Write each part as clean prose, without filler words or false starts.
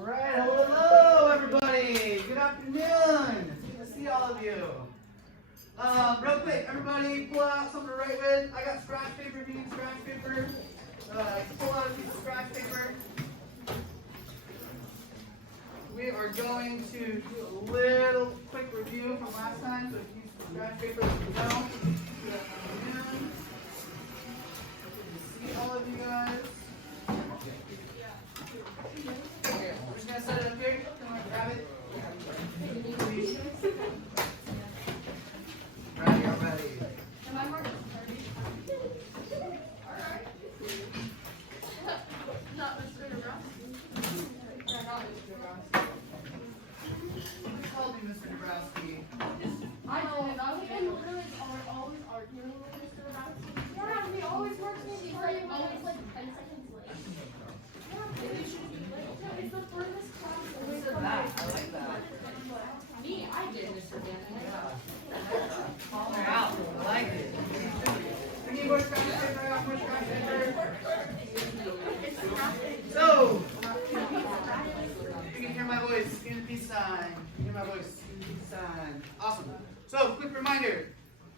All right, hello everybody. Good afternoon. It's good to see all of you. Real quick, everybody pull out something to write with. I got scratch paper. If you need scratch paper, pull out a piece of scratch paper. We are going to do a little quick review from last time. So if you use scratch paper, let me know. Good afternoon. Good to see all of you guys. Okay, we're just gonna set it up here. Grab it. Ready, I'm ready. Am I marked 30? Alright. Not Mr. Nebraska. Yeah, not Mr. Nebraska. Who called you Mr. Nebraski? I didn't. I was literally always arguing with Mr. Nebraska. Yeah, he always works with me. He's like always like 10 seconds late. Yeah, maybe you should be late. No, it's the furthest class away from I like that. me. I did, Mr. Gannon. Call her out. I like it. We need more scratch paper. I got more scratch paper. So, you can hear my voice. Give me the peace sign. You can hear my voice. Give me the peace sign. Awesome. So, quick reminder.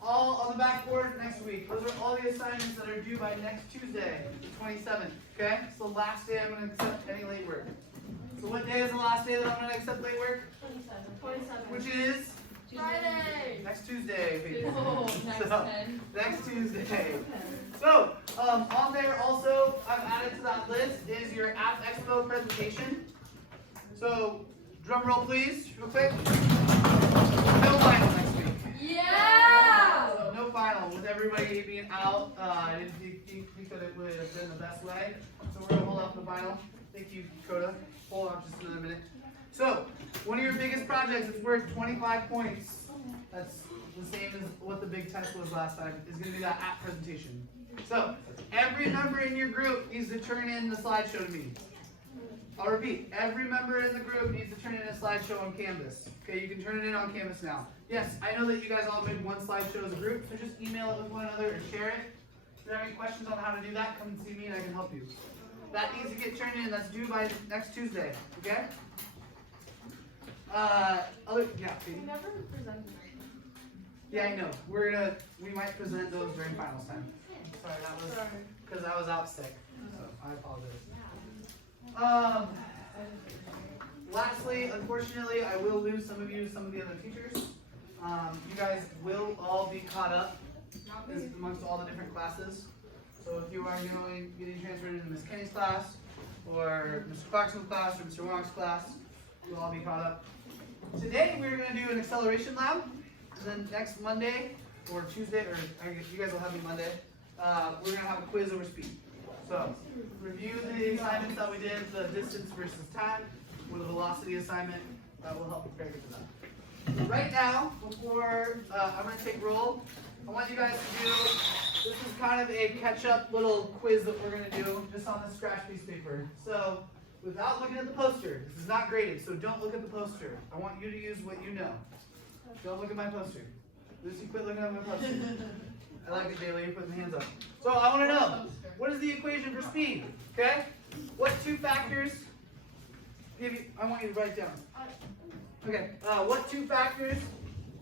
All on the backboard next week. Those are all the assignments that are due by next Tuesday, the 27th. Okay? It's the last day I'm going to accept any late work. So what day is the last day that I'm going to accept late work? 27. Which is? Friday. Next Tuesday. People. Oh, next So, 10. next Tuesday. So, on there also, I've added to that list is your App Expo presentation. So, drum roll please, real quick. No final next week. Yeah! So no final with everybody being out. I didn't think that it would have been the best way. So we're gonna hold off the final. Thank you, Dakota. Hold on just another minute. So, one of your biggest projects is worth 25 points. That's the same as what the big test was last time. Is gonna be that app presentation. So, every member in your group needs to turn in the slideshow to me. I'll repeat, every member in the group needs to turn in a slideshow on Canvas. Okay, you can turn it in on Canvas now. Yes, I know that you guys all made one slideshow as a group, so just email it with one another and share it. If you have any questions on how to do that, come and see me and I can help you. That needs to get turned in, that's due by next Tuesday, okay? Yeah, Katie? We never presented. Yeah, I know. We might present those during finals time. Sorry, that was because I was out sick, so I apologize. Lastly, unfortunately, I will lose some of the other teachers. You guys will all be caught up amongst all the different classes. So if you are getting transferred into Miss Kenny's class, or Mr. Clarkson's class, or Mr. Wong's class, you'll all be caught up. Today we're going to do an acceleration lab, and then next Monday, or Tuesday, or I guess you guys will have me Monday, we're going to have a quiz over speed. So, review the assignments that we did, the distance versus time, with a velocity assignment, that will help prepare you for that. So right now, before I'm going to take roll, I want you guys to do, this is kind of a catch-up little quiz that we're going to do, just on the scratch piece of paper. So, without looking at the poster, this is not graded, so don't look at the poster. I want you to use what you know. Don't look at my poster. Lucy, quit looking at my poster. I like it, Jayla, you're putting the hands up. So I want to know, what is the equation for speed? Okay? What two factors I want you to write down. Okay, what two factors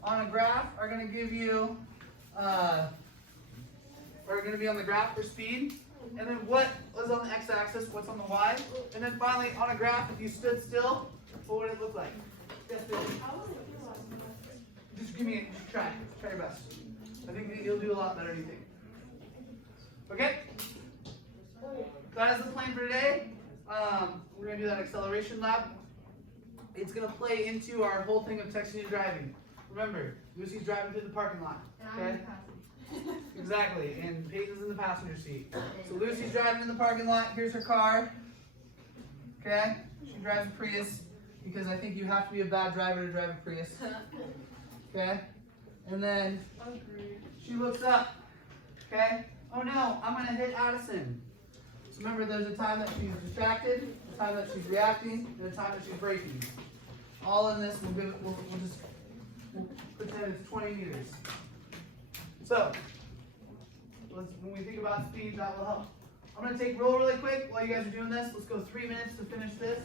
on a graph are going to give you, are going to be on the graph for speed? And then what was on the x-axis, what's on the y? And then finally, on a graph, if you stood still, what would it look like? Yes, Billy. Just give me a try. Try your best. I think that you'll do a lot better than you think. Okay? That is the plan for today. We're going to do that acceleration lab. It's going to play into our whole thing of texting and driving. Remember, Lucy's driving through the parking lot. Okay? Exactly, and Peyton's in the passenger seat. So Lucy's driving in the parking lot. Here's her car. Okay? She drives a Prius because I think you have to be a bad driver to drive a Prius. Okay? And then she looks up. Okay? Oh no, I'm going to hit Addison. So remember, there's a time that she's distracted, a time that she's reacting, and a time that she's braking. All in this, we'll pretend it's 20 meters. So, when we think about speed, that will help. I'm going to take roll really quick while you guys are doing this. Let's go 3 minutes to finish this.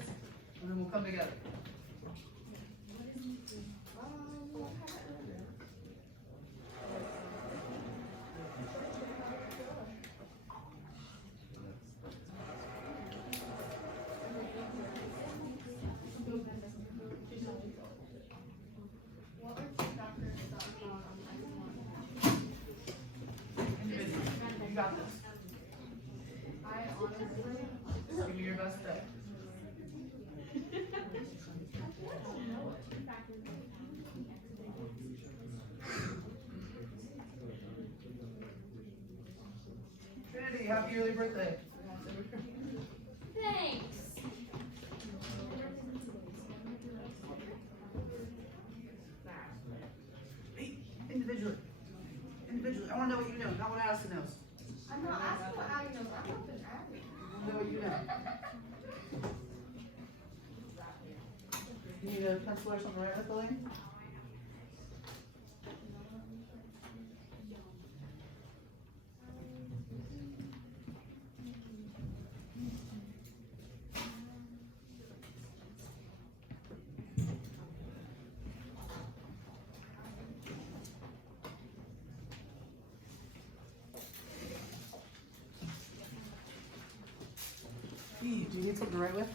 and then we'll come together. What are two factors that are found on Individually. You got this. I honestly. Just give me your best bet. Trinity, happy early birthday. Thanks. Hey, individually. Individually. I want to know what you know, not what Addison knows. I'm not asking what Abby knows. I'm not an Abby. I want to know what you know. You need a pencil or something to write with, Elaine? E, do you need something to write with?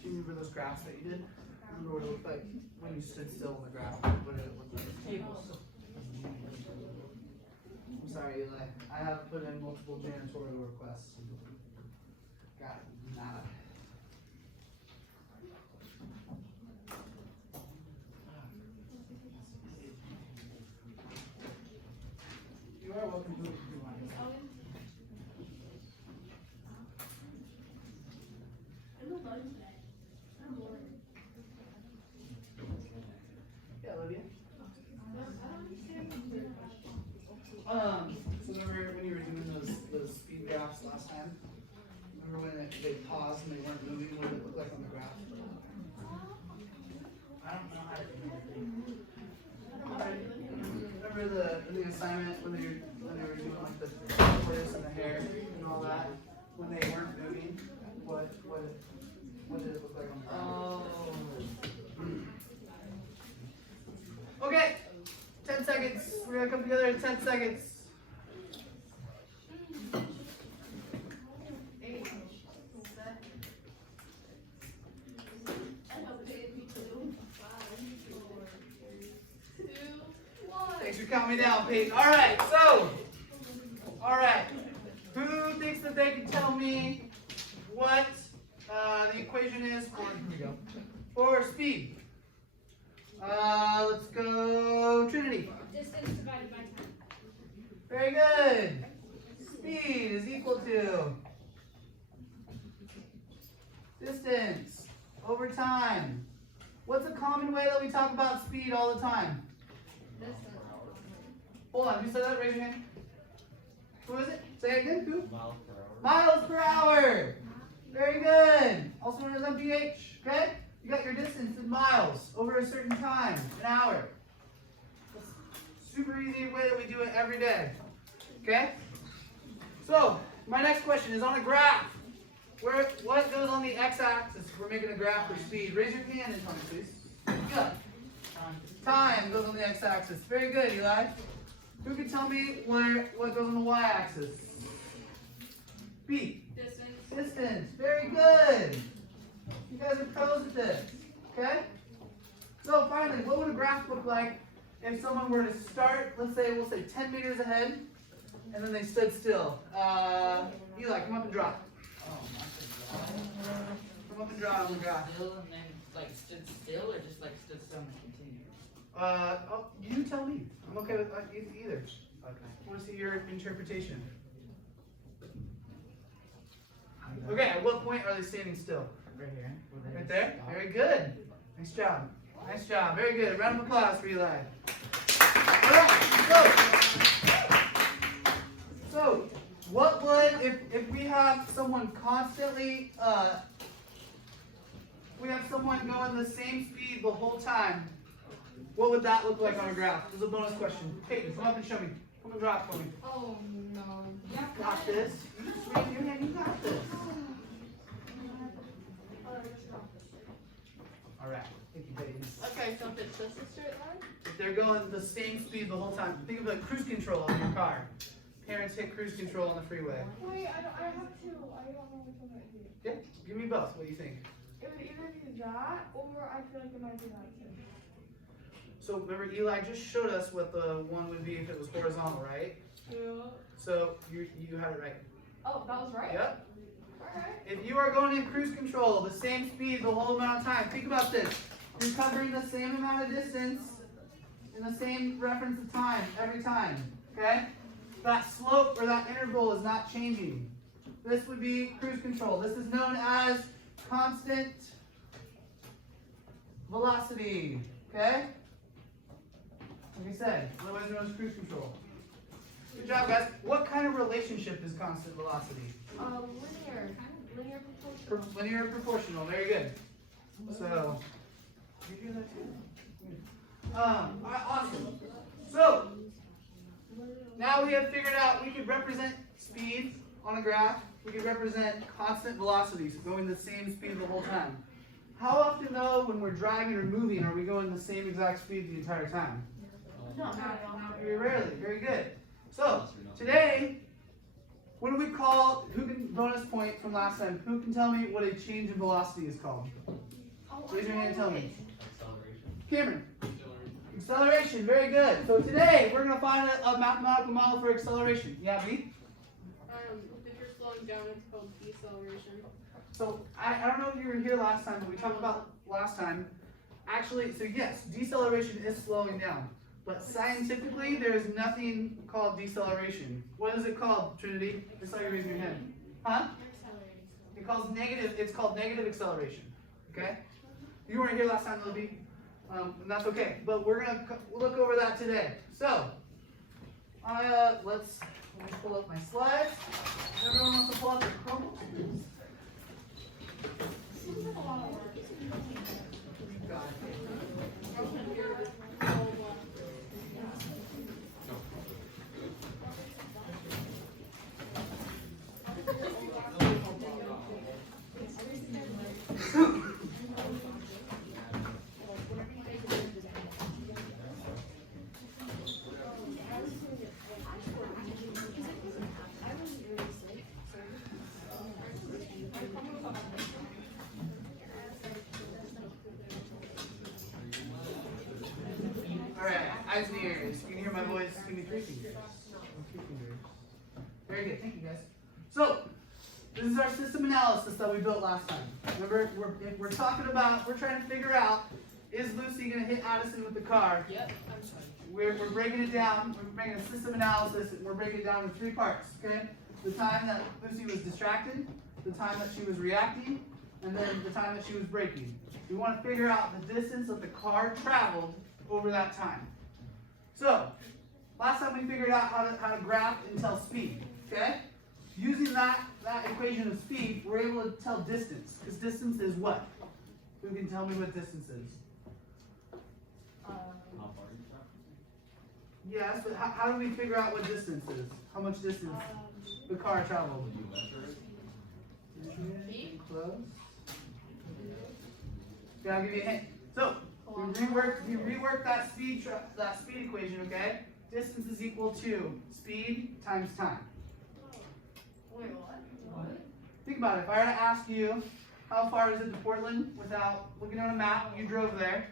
Do you remember those graphs that you did? Remember what it looked like when you stood still on the graph? What did it look like? Tables. I'm sorry, Eli. I have put in multiple janitorial requests. Got it. Nada. You are welcome to it if you want. Yeah, Olivia. So remember when you were doing those speed graphs last time? Remember when they paused and they weren't moving? What did it look like on the graph? I don't know how to do it. Remember the assignment when they were doing like the tortoise and the hare and all that? When they weren't moving, what did it look like on the graph? Oh. Okay, 10 seconds. We're gonna come together in 10 seconds. Thanks for counting me down, Peyton. All right, who thinks that they can tell me what the equation is for, here we go, for speed? Let's go Trinity. Distance divided by time. Very good. Speed is equal to distance over time. What's a common way that we talk about speed all the time? Distance. Hold on, who said that? Raise your hand. Who is it? Say it again. Who? Miles per hour. Miles per hour. Very good. Also known as MPH. Okay? You got your distance in miles over a certain time, an hour. That's a super easy way that we do it every day. Okay? So, my next question is on a graph. What goes on the x-axis? We're making a graph for speed. Raise your hand and tell me, please. Good. Time goes on the x-axis. Very good, Eli. Who can tell me what goes on the y-axis? B. Distance. Distance. Very good. You guys are pros at this. Okay? So finally, what would a graph look like if someone were to start, we'll say 10 meters ahead, and then they stood still? Eli, come up and draw. Come up and draw on the graph. Still and then like stood still or just like stood still and continued? You tell me. I'm okay with either. Okay. I want to see your interpretation. I Okay, at what point are they standing still? Right here. Right there? Very good. Nice job. Nice job. Very good. Round of applause for Eli. Alright, so what would, if we have someone constantly, we have someone going the same speed the whole time, what would that look like on a graph? This is a bonus question. Peyton, come up and show me. Come and draw it for me. Oh no. You got this. You just raise your hand. You got this. Alright. Thank you, Peyton. Okay, so if it's just a straight line? If they're going the same speed the whole time, think of like cruise control on your car. Parents hit cruise control on the freeway. Wait, I have two. I don't know which one it is. Yeah, give me both. What do you think? It would either be that, or I feel like it might be that too. So remember, Eli just showed us what the one would be if it was horizontal, right? Yeah. So you had it right. Oh, that was right? Yep. Alright. If you are going in cruise control, the same speed the whole amount of time, think about this. You're covering the same amount of distance in the same reference of time every time. Okay? That slope or that interval is not changing. This would be cruise control. This is known as constant velocity. Okay? Like I said, otherwise known as cruise control. Good job, guys. What kind of relationship is constant velocity? Linear. Linear proportional. Linear proportional. Very good. So, did you do that too? Alright, awesome. So, now we have figured out we could represent speed on a graph. We could represent constant velocities, going the same speed the whole time. How often, though, when we're driving or moving, are we going the same exact speed the entire time? No, Very rarely. Very good. So, today, what do we call, who can, bonus point from last time, who can tell me what a change in velocity is called? Raise your hand and tell me. Cameron. Acceleration, very good. So today, we're going to find a mathematical model for acceleration. Yeah, B? If you're slowing down, it's called deceleration. So, I don't know if you were here last time, but we talked about last time. Actually, so yes, deceleration is slowing down. But scientifically, there is nothing called deceleration. What is it called, Trinity? I saw you raising your hand. Huh? It's called negative acceleration. Okay? You weren't here last time, Libby. And that's okay. But we're going to look over that today. So, let me pull up my slides. Everyone wants to pull up their Chromebooks? Got it. Eyes and ears. You can hear my voice. Give me 3 fingers. 2 fingers. Very good. Thank you, guys. So, this is our system analysis that we built last time. Remember, we're talking about, we're trying to figure out, is Lucy going to hit Addison with the car? Yep. We're breaking it down. We're making a system analysis. And we're breaking it down in 3 parts. Okay? The time that Lucy was distracted, the time that she was reacting, and then the time that she was braking. We want to figure out the distance that the car traveled over that time. So, last time we figured out how to graph and tell speed, okay? Using that equation of speed, we're able to tell distance, because distance is what? Who can tell me what distance is? Yes, but how do we figure out what distance is? How much distance the car traveled? Close. Okay, I'll give you a hint. So, we rework that speed equation, okay? Distance is equal to speed times time. Wait, what? Think about it. If I were to ask you, how far is it to Portland without looking at a map? You drove there,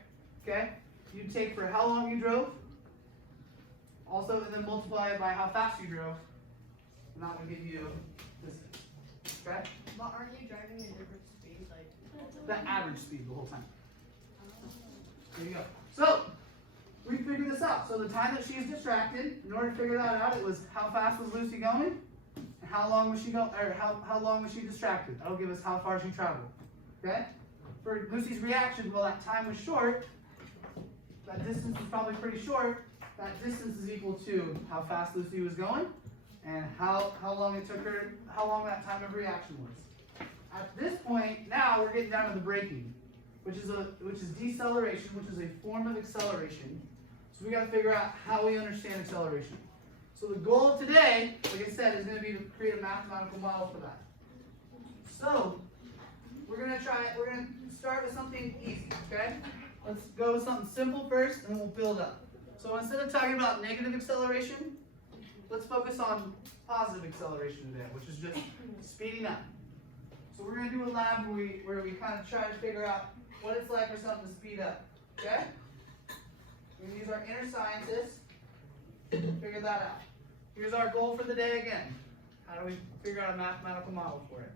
okay? You take for how long you drove. Also, and then multiply it by how fast you drove. And that will give you distance, okay? But aren't you driving at different speeds? Like, The average speed the whole time. There you go. So, we figured this out. So the time that she's distracted, in order to figure that out, it was how fast was Lucy going, how long was she go, or how long was she distracted? That'll give us how far she traveled. Okay? For Lucy's reaction, well, that time was short. That distance was probably pretty short. That distance is equal to how fast Lucy was going and how long it took her, how long that time of reaction was. At this point, now we're getting down to the braking, which is deceleration, which is a form of acceleration. So we got to figure out how we understand acceleration. So the goal of today, like I said, is going to be to create a mathematical model for that. So we're going to start with something easy, okay? Let's go with something simple first, and then we'll build up. So instead of talking about negative acceleration, let's focus on positive acceleration today, which is just speeding up. So we're going to do a lab where we kind of try to figure out what it's like for something to speed up, okay? We're going to use our inner scientists to figure that out. Here's our goal for the day again. How do we figure out a mathematical model for it?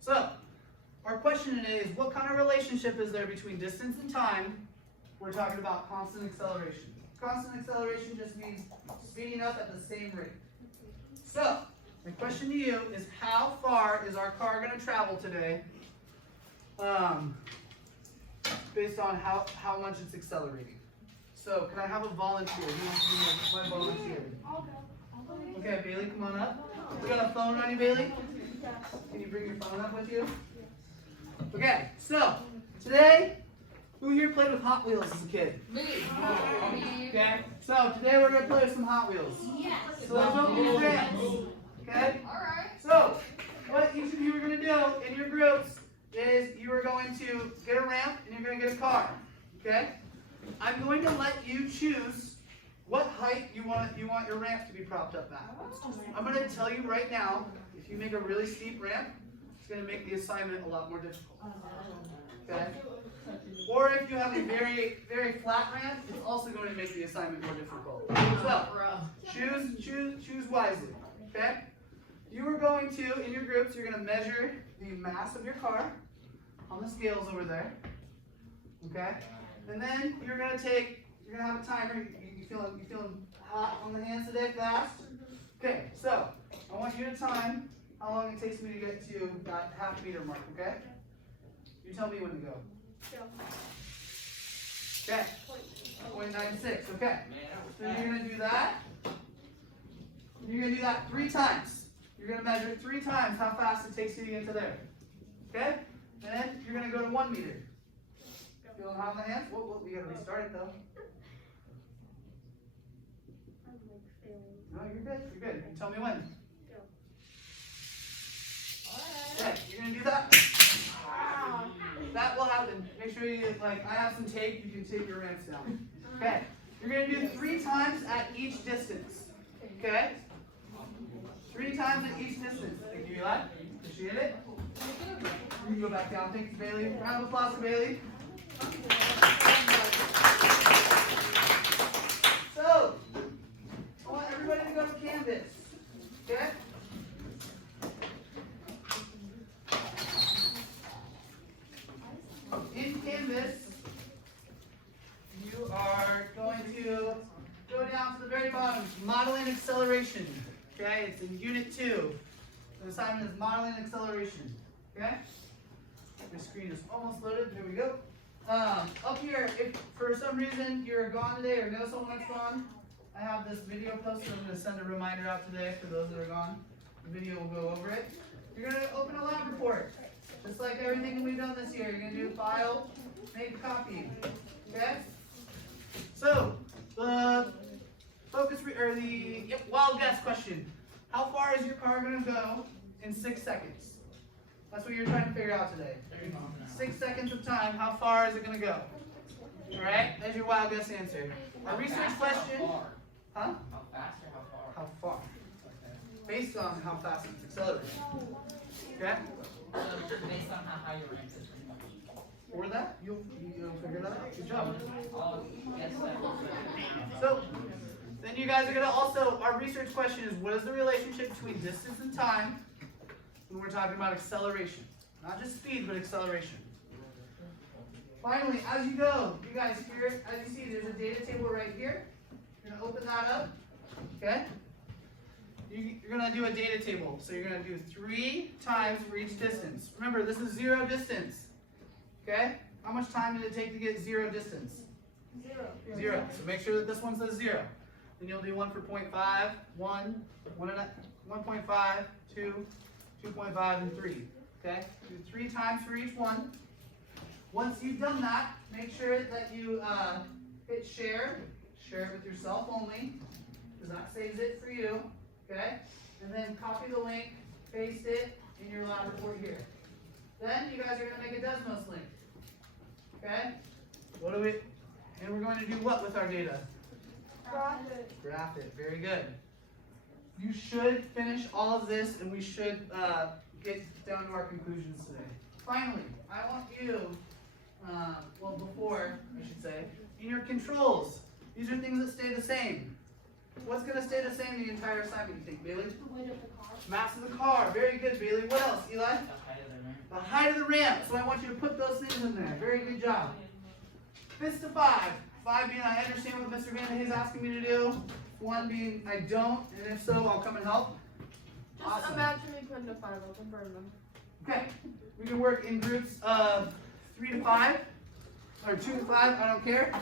So, our question today is, what kind of relationship is there between distance and time? We're talking about constant acceleration. Constant acceleration just means speeding up at the same rate. So, my question to you is, how far is our car going to travel today based on how much it's accelerating? So, can I have a volunteer? Who wants to be my volunteer? I'll go. Okay, Bailey, come on up. You got a phone on you, Bailey? Can you bring your phone up with you? Okay, so today, who here played with Hot Wheels as a kid? Me. Okay, so today we're going to play with some Hot Wheels. Yes. So let's open your ramps. Okay? Alright. So, what each of you are going to do in your groups is you are going to get a ramp and you're going to get a car. Okay? I'm going to let you choose what height you want your ramp to be propped up at. I'm going to tell you right now, if you make a really steep ramp, it's going to make the assignment a lot more difficult. Okay? Or if you have a very, very flat ramp, it's also going to make the assignment more difficult. So, choose wisely. Okay? You are going to, in your groups, you're going to measure the mass of your car on the scales over there. Okay? And then you're going to have a timer. You feeling hot on the hands today, fast? Okay, so I want you to time how long it takes me to get to that half-meter mark, okay? You tell me when to go. Okay, 0.96, okay. So you're going to do that. You're going to do that 3 times. You're going to measure it 3 times how fast it takes you to get to there. Okay? And then you're going to go to 1 meter. Feeling hot on the hands? Whoa, we got to restart it though. No, you're good. You're good. You tell me when. Okay, you're gonna do that. That will happen. Make sure you I have some tape. You can tape your ramps down. Okay. You're gonna do 3 times at each distance. Okay. 3 times at each distance. Thank you, Eli. Appreciate it. You can go back down. Thank you, Bailey. Round of applause for Bailey. So, I want everybody to go to Canvas. Okay? In Canvas, you are going to go down to the very bottom, modeling acceleration. Okay? It's in Unit 2. The assignment is modeling acceleration. Okay? My screen is almost loaded. There we go. Up here, if for some reason you're gone today or know someone that's gone, I have this video posted. I'm going to send a reminder out today for those that are gone. The video will go over it. You're going to open a lab report. Just like everything that we've done this year. You're going to do file, make copy. Okay? So, the wild guess question. How far is your car going to go in 6 seconds? That's what you're trying to figure out today. 6 seconds of time, how far is it going to go? Alright, there's your wild guess answer. Our research question. Huh? How fast or how far? How far? Based on how fast it's accelerating. Okay? So based on how your ramp is pretty much. Or that, you'll figure that out. Good job. I'll guess that. So, then you guys are going to also, our research question is, what is the relationship between distance and time when we're talking about acceleration? Not just speed, but acceleration. Finally, as you go, you guys here, as you see, there's a data table right here. You're going to open that up. Okay? you're gonna do a data table. So you're gonna do 3 times for each distance. Remember, this is 0 distance. Okay? How much time did it take to get 0 distance? 0. So make sure that this one says 0. Then you'll do 1 for 0.5, 1, 1.5, 2, 2.5, and 3. Okay? Do 3 times for each one. Once you've done that, make sure that you hit share. Share it with yourself only, because that saves it for you. Okay? And then copy the link, paste it in your lab report here. Then you guys are going to make a Desmos link. Okay? And we're going to do what with our data? Graph it. Very good. You should finish all of this, and we should get down to our conclusions today. Finally, I want you, before, I should say, in your controls, these are things that stay the same. What's going to stay the same the entire assignment, you think, Bailey? The weight of the car. Mass of the car. Very good, Bailey. What else, Eli? The height of the ramp. The height of the ramp. So I want you to put those things in there. Very good job. Fist to 5. 5 being I understand what Mr. Vanderhay is asking me to do. 1 being I don't, and if so, I'll come and help. Just Awesome. imagine me putting a 5 up and burn them. Okay. We can work in groups of 3 to 5, or 2 to 5. I don't care.